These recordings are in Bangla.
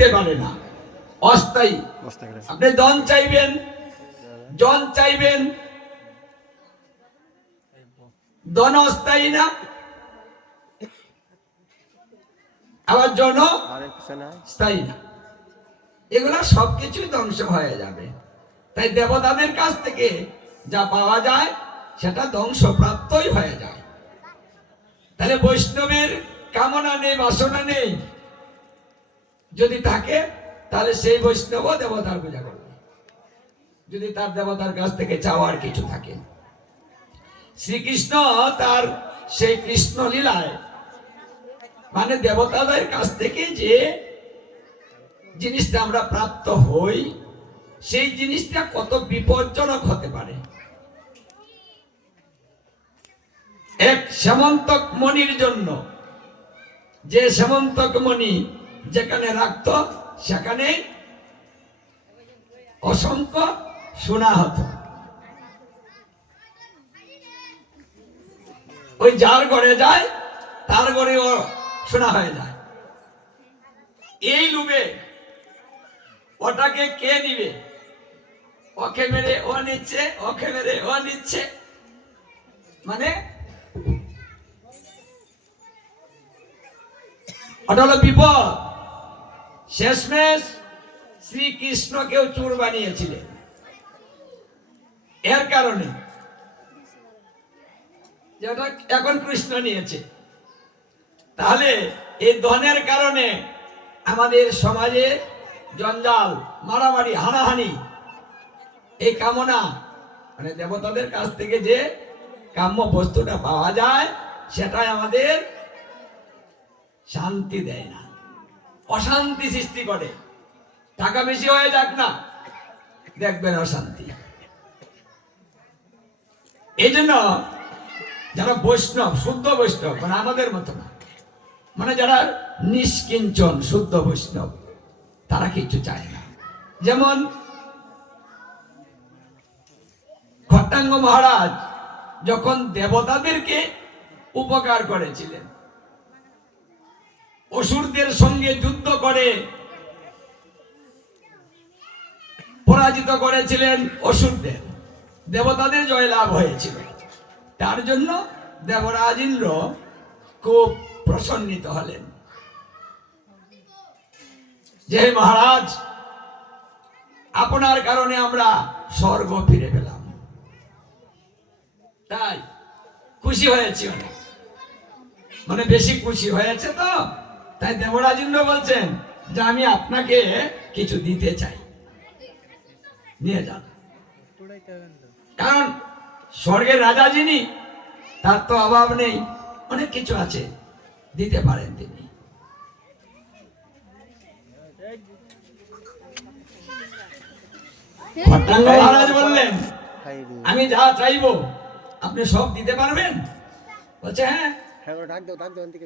দিতে পারে না অস্থায়ী। আপনি দন চাইবেন জন চাইবেন দন অস্থায়ী না আবার জন স্থায়ী না। এগুলা সবকিছুই ধ্বংস হয়ে যাবে। তাই দেবতাদের কাছ থেকে যা পাওয়া যায় সেটা ধ্বংসপ্রাপ্তই হয়ে যায়। তাহলে বৈষ্ণবের কামনা নেই বাসনা নেই যদি থাকে, তাহলে সেই বৈষ্ণব দেবতার পূজা করবে। যদি তার দেবতার কাছ থেকে চাওয়ার কিছু থাকে। শ্রীকৃষ্ণ তার সেই কৃষ্ণ লীলায় মানে দেবতাদের কাছ থেকে যে জিনিসটা আমরা প্রাপ্ত হই, সেই জিনিসটা কত বিপজ্জনক হতে পারে। এক সেমন্তক মণির জন্য, যে সেমন্তক মণি যেখানে রাখত, সেখানে অসংখ্য শোনা হতো। ওই যার ঘরে যায়, তার ঘরে ও শোনা হয়ে যায়। এই লুবে ওটাকে কে নিবে? ওকে মেরে ও নিচ্ছে, ওকে মেরে ও নিচ্ছে। মানে ওটা হলো বিপদ। শেষমেশ শ্রীকৃষ্ণকেও চোর বানিয়েছিলেন এর কারণে যেটা এখন কৃষ্ণ নিয়েছে। তাহলে এই ধনের কারণে আমাদের সমাজে জঞ্জাল, মারামারি, হানাহানি, এই কামনা মানে দেবতাদের কাছ থেকে যে কাম্য বস্তুটা পাওয়া যায়, সেটাই আমাদের শান্তি দেয় না। অশান্তি সৃষ্টি করে। টাকা বেশি হয়ে, যাক না। দেখবেন অশান্তি। এই জন্য যারা বৈষ্ণব, শুদ্ধ বৈষ্ণব মানে আমাদের মতো না মানে যারা নিষ্কিঞ্চন, শুদ্ধ বৈষ্ণব, তারা কিছু চায় না। যেমন খট্টাঙ্গ মহারাজ যখন দেবতাদেরকে উপকার করেছিলেন অসুরদের সঙ্গে যুদ্ধ করে। পরাজিত করেছিলেন অসুরদের। দেবতাদের জয়লাভ হয়েছিল। তার জন্য দেবরাজ ইন্দ্র খুব প্রসন্নিত হলেন। যে মহারাজ, আপনার কারণে আমরা স্বর্গ ফিরে পেলাম। তাই খুশি হয়েছি অনেক। মানে বেশি খুশি হয়েছে তো? তাই দেবরাজিন্দ্র বলছেন যে আমি আপনাকে কিছু দিতে চাই। নিয়ে যান। কারণ স্বর্গের রাজা যিনি তার তো অভাব নেই অনেক কিছু আছে দিতে পারেন তিনি। মহারাজ বললেন আমি যা চাইব আপনি সব দিতে পারবেন? বলছে হ্যাঁ।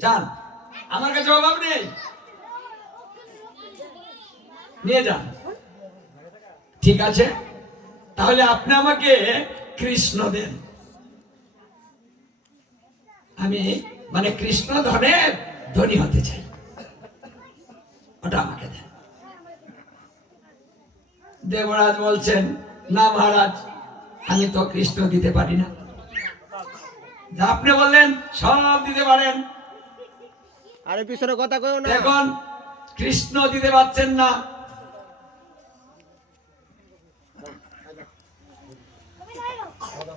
হ্যাঁ আমার কাছে অভাব নেই। নিয়ে যান। ঠিক আছে? তাহলে আপনি আমাকে কৃষ্ণ দেন। আমি মানে কৃষ্ণ ধনের ধনী হতে চাই। ওটা আমাকে দেন। দেবরাজ বলছেন, না মহারাজ, আমি তো কৃষ্ণ দিতে পারি না। আপনি বললেন, সব দিতে পারেন। আরে পিছনে কথা কইও না। এখন কৃষ্ণ দিতে পারছেন না।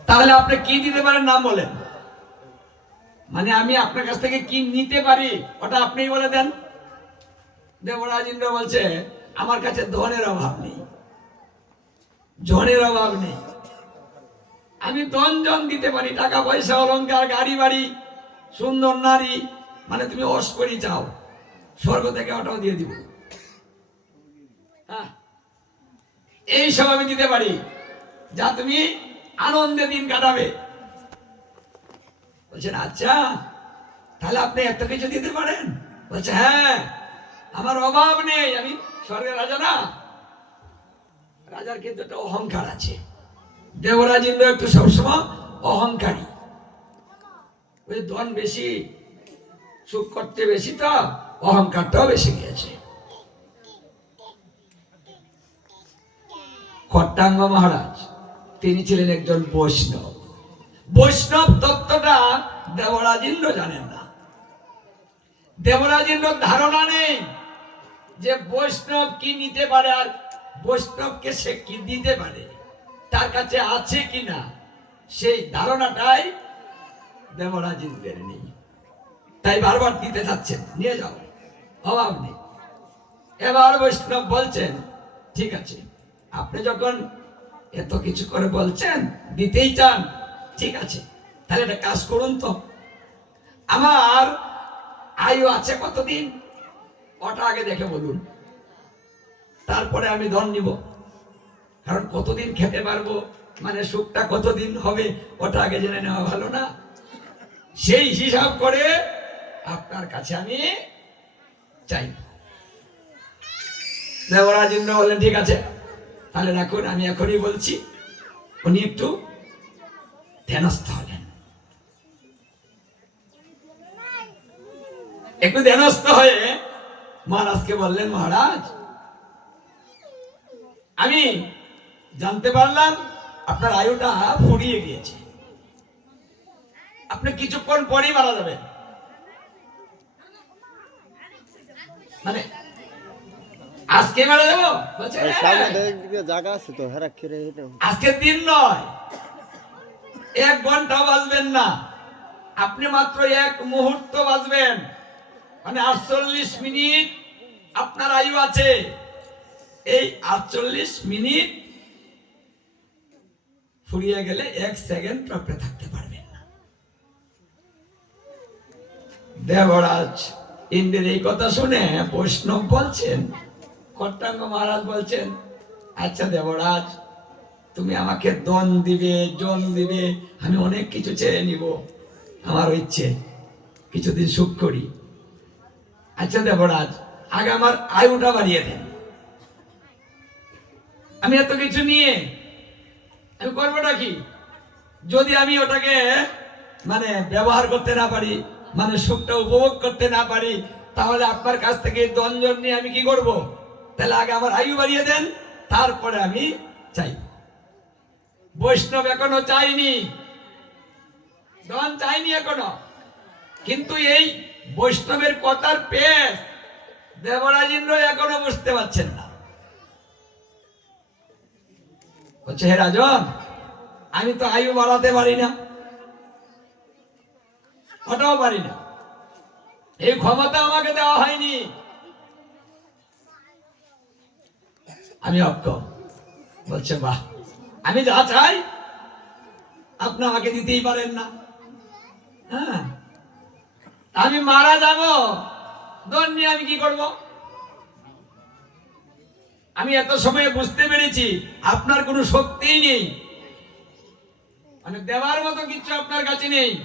তাহলে আপনি কি দিতে পারেন নাম বলেন। মানে আমি আপনার কাছ থেকে কি নিতে পারি, ওটা আপনিই বলে দেন। দেবরাজ ইন্দ্র বলছে, আমার কাছে ধনের অভাব নেই। জনের অভাব নেই। আমি ধন জন দিতে পারি, টাকা পয়সা, অলংকার, গাড়ি বাড়ি, সুন্দর নারী মানে তুমি অস করি চাও স্বর্গ থেকে ওটাও দিয়ে দিব। হ্যাঁ। এই সব আমি দিতে পারি। যা তুমি আনন্দে দিন কাটাবে। বলছেন আচ্ছা তাহলে আপনি এত কিছু দিতে পারেন? বলছে হ্যাঁ আমার অভাব নেই, আমি স্বর্গের রাজা না। রাজার কিন্তু একটা অহংকার আছে। দেবরাজ ইন্দ্র একটু সবসময় অহংকারী। ওই ধন বেশি সুখ করতে বেশি তো, অহংকারটাও বেশি গিয়েছে। খট্টাঙ্গ মহারাজ, তিনি ছিলেন একজন বৈষ্ণব। বৈষ্ণব তত্ত্বটা দেবরাজেন্দ্র জানেন না। দেবরাজেন্দ্র ধারণা নেই যে বৈষ্ণব কি নিতে পারে আর বৈষ্ণবকে সে কি দিতে পারে। তার কাছে আছে কি না সেই ধারণাটাই দেবরাজেন্দ্রের নেই। তাই বারবার দিতে চাচ্ছেন। নিয়ে যাও। অভাব নেই। এবার বৈষ্ণব বলছেন, ঠিক আছে, আপনি যখন এত কিছু করে বলছেন, দিতেই চান, ঠিক আছে, তাহলে একটা কাজ করুন তো। আমার আয়ু আছে কতদিন? ওটা আগে দেখে বলুন। তারপরে আমি ধন নিব। কারণ কতদিন খেতে পারব? মানে সুখটা কতদিন হবে? ওটা আগে জেনে নেওয়া ভালো না। সেই হিসাব করে আপনার কাছে আমি চাই দেবরাজ বললেন, ঠিক আছে, তাহলে রাখুন, আমি এখনই বলছি। উনি একটু ধ্যানস্থ হলেন। একটু ধ্যানস্থ হয়ে মহারাজকে বললেন, মহারাজ, আমি জানতে পারলাম আপনার আয়ুটা ফুরিয়ে গিয়েছে। আপনি কিছুক্ষণ পরেই মারা যাবেন। মানে আজকে মারা "হ্যাঁ, জায়গা আছে তো হেরা হেঁটে দিন নয়। এক ঘণ্টা বাজবেন না। আপনি মাত্র এক মুহূর্ত বাজবেন। মানে আটচল্লিশ মিনিট আপনার আয়ু আছে। এই আটচল্লিশ মিনিট ফুরিয়ে গেলে এক সেকেন্ড আপনি থাকতে পারবেন না। দেবরাজ ইন্দ্রের এই কথা শুনে বৈষ্ণব বলছেন কট্টাঙ্গ মহারাজ বলছেন আচ্ছা দেবরাজ, তুমি আমাকে দন দিবে, জন দিবে, আমি অনেক কিছু চেয়ে নিব। আমার ইচ্ছে, কিছুদিন সুখ করি। আচ্ছা দেবরাজ, আগে আমার আয়ুটা বাড়িয়ে দেন। আমি এত কিছু নিয়ে, আমি করবোটা কি? যদি আমি ওটাকে মানে ব্যবহার করতে না পারি মানে সুখটা উপভোগ করতে না পারি, তাহলে আপনার কাছ থেকে দঞ্জন নিয়ে আমি কি করব? তাহলে আগে আমার আয়ু বাড়িয়ে দেন, তারপরে আমি চাই। বৈষ্ণব এখনও চাইনি দন চাইনি এখনও। কিন্তু এই বৈষ্ণবের কথার পেশ দেবরাজেন্দ্র এখনও বুঝতে পারছেন না। বলছে, হে রাজন, আমি তো আয়ু বাড়াতে পারি না। ওটাও পারি না। এই ক্ষমতা আমাকে দেওয়া হয়নি। আমি অক্ষম। বলছে, বাহ, আমি যা চাই, আপনি আমাকে দিতেই পারেন না। হ্যাঁ। আমি মারা যাব। দন নিয়ে আমি কি করব? আমি এত সময় বুঝতে পেরেছি, আপনার কোনো শক্তিই নেই। মানে দেওয়ার মতো কিছু আপনার কাছে নেই।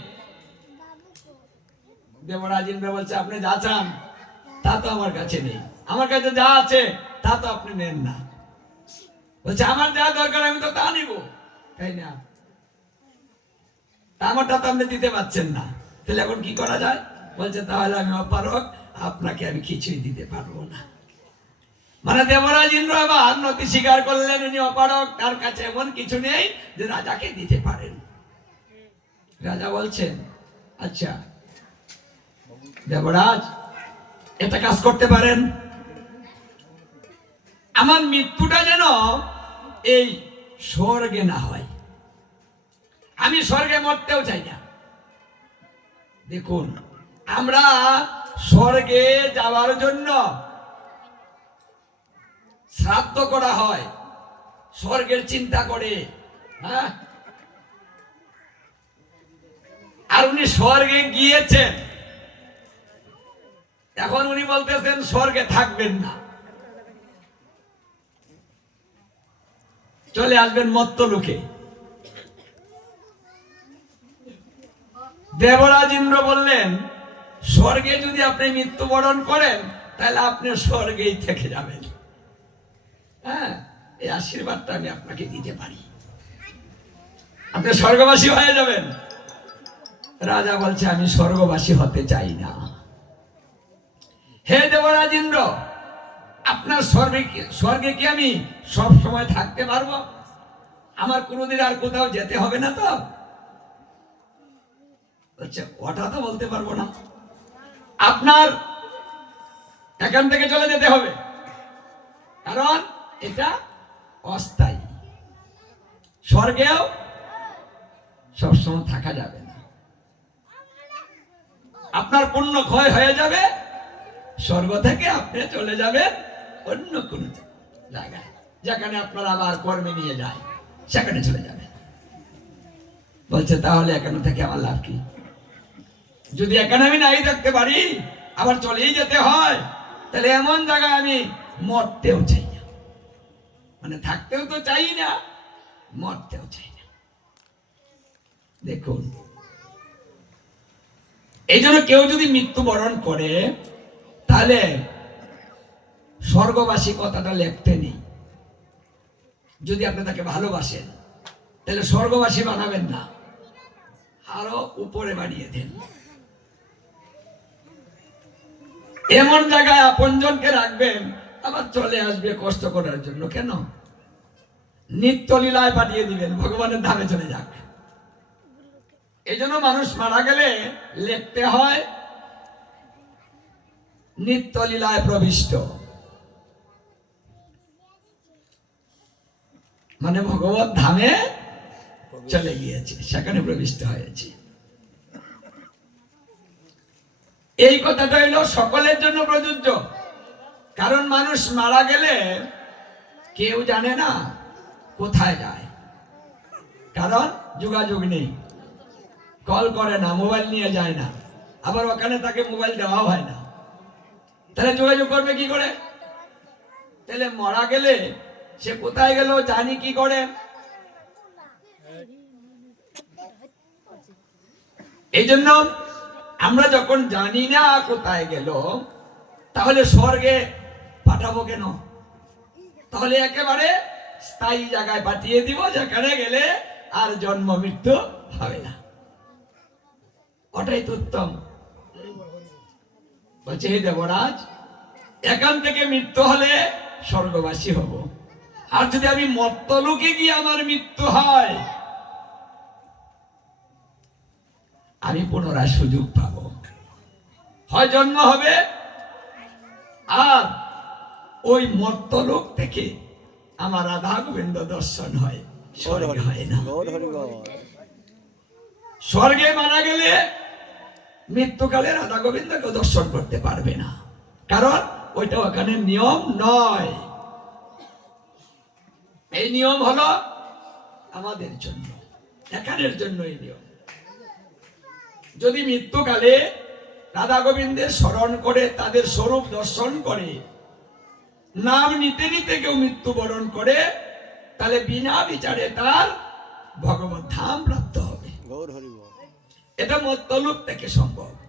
দেবরাজেন্দ্র বলছে, আপনি যা চান, তা তো আমার কাছে নেই। আমার কাছে যা আছে, তা তো আপনি নেন না। বলছে, আমার যা দরকার, আমি তো তা নিব। তাই না? আমারটা তো আপনি দিতে পারছেন না। তাহলে এখন কি করা যায়? বলছে, তাহলে আমি অপারক আপনাকে আমি কিছুই দিতে পারব না। মানে দেবরাজ ইন্দ্র আবার নতি স্বীকার করলেন, উনি অপারক তার কাছে এমন কিছু নেই যে রাজাকে দিতে পারেন। রাজা বলছেন আচ্ছা দেবরাজ এটা কাজ করতে পারেন। আমার মৃত্যুটা যেন এই স্বর্গে না হয়। আমি স্বর্গে মরতেও চাই না। দেখুন, আমরা স্বর্গে যাওয়ার জন্য শ্রাদ্ধ করা হয়, স্বর্গের চিন্তা করে হ্যাঁ? আর উনি স্বর্গে গিয়েছেন। এখন উনি বলতেছেন, স্বর্গে থাকবেন না। চলে আসবেন মত্ত লোকে দেবরাজ ইন্দ্র বললেন, স্বর্গে যদি আপনি মৃত্যুবরণ করেন, তাহলে আপনি স্বর্গেই থেকে যাবেন। হ্যাঁ এই আশীর্বাদটা আমি আপনাকে দিতে পারি। আপনি স্বর্গবাসী হয়ে যাবেন। রাজা বলছে, আমি স্বর্গবাসী হতে চাই না। হে দেবরাজ ইন্দ্র আপনার স্বর্গে স্বর্গে কি আমি সব সময় থাকতে পারব? আমার কোনোদিন আর কোথাও যেতে হবে না তো? আচ্ছা ওটা তো বলতে পারব না। আপনার এখান থেকে চলে যেতে হবে। কারণ এটা অস্থায়ী। স্বর্গেও সবসময় থাকা যাবে না। আপনার পুণ্য ক্ষয় হয়ে যাবে। স্বর্গ থেকে আপনি চলে যাবেন অন্য কোন জায়গায়। যেখানে আপনার আবার কর্মে নিয়ে যায়, সেখানে চলে যাবেন। বলছে, তাহলে এখানে থেকে আমার লাভ কি? যদি এখানে আমি নাই থাকতে পারি, আবার চলেই যেতে হয়, তাহলে এমন জায়গায় আমি মরতেও চাই না। মানে থাকতেও তো চাই না, মরতেও চাই না। দেখুন, এই জন্য কেউ যদি মৃত্যুবরণ করে তাহলে স্বর্গবাসী কথাটা লেখতে নেই। যদি আপনি তাকে ভালোবাসেন, তাহলে স্বর্গবাসী বানাবেন না। আরও উপরে বানিয়ে দেন। এমন জায়গায় আপনজনকে রাখবেন, আবার চলে আসবে কষ্ট করার জন্য। কেন? নিত্য লীলায় পাঠিয়ে দিবেন, ভগবানের ধামে চলে যাক। এই জন্য মানুষ মারা গেলে লিখতে হয় নিত্য লীলায় প্রবিষ্ট। মানে ভগবত ধামে চলে গিয়েছে, সেখানে প্রবিষ্ট হয়েছে। এই কথাটা হইল সকলের জন্য প্রযোজ্য। কারণ মানুষ মারা গেলে কেউ জানে না কোথায় যায়। কারণ যোগাযোগ নেই। কল করে না, মোবাইল নিয়ে যায় না। আবার ওখানে তাকে মোবাইল দেওয়া হয় না। তাহলে যোগাযোগ করবে কি করে? তাহলে মারা গেলে সে কোথায় গেল জানি কি করে? এই জন্য আমরা যখন জানি না কোথায় গেল, তাহলে স্বর্গে পাঠাবো কেন? তাহলে একেবারে স্থায়ী জায়গায় পাঠিয়ে দিব, যেখানে গেলে আর জন্ম মৃত্যু হবে না। ওটাই তো উত্তম। বলছে হে দেবরাজ এখান থেকে মৃত্যু হলে স্বর্গবাসী হব। আর যদি আমি মত্তলোকে গিয়ে আমার মৃত্যু হয় আমি পুনরায় সুযোগ পাব। হয় জন্ম হবে আর ওই মর্তলোক থেকে আমার রাধা গোবিন্দ দর্শন হয়। স্বর্গে হয় না। স্বর্গে মারা গেলে মৃত্যুকালে রাধা গোবিন্দকে দর্শন করতে পারবে না। কারণ ওইটা ওখানে নিয়ম নয়। এই নিয়ম হলো আমাদের জন্য, এখানের জন্য এই নিয়ম। যদি মৃত্যুকালে রাধা গোবিন্দের স্মরণ করে, তাদের স্বরূপ দর্শন করে, নাম নিতে নিতে কেউ মৃত্যুবরণ করে, তাহলে বিনা বিচারে তার ভগবত ধাম প্রাপ্ত হবে। গৌর হরি বল। এটা মত্তলোক থেকে সম্ভব।